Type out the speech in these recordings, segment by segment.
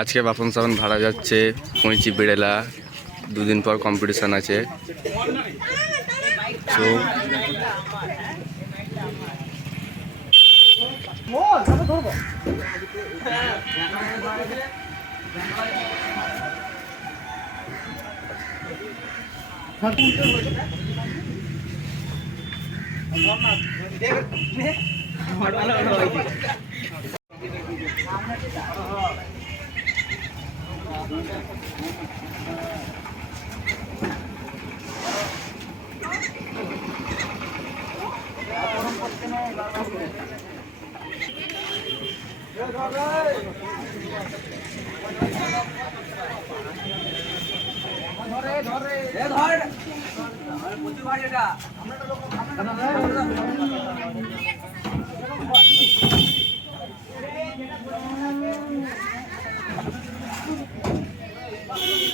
আজকে বাপন সাবান ভাড়া যাচ্ছে পঁইচি বেড়েলা দুদিন পর কম্পিটিশান আছে। ধরে ধরে। এ ধর আমার প্রতি ভাই এটা আমরা তো লোক আমরা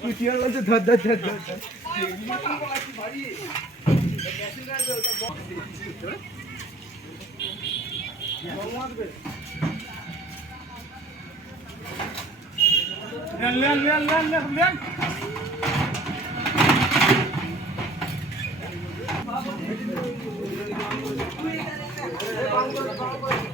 কুটিয়ার বলছে ধর ধর ধর ধর লেন লেন লেন লেন লেন বাবা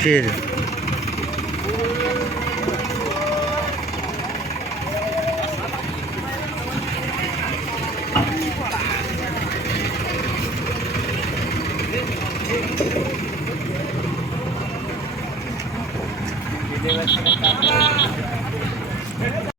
cheiro.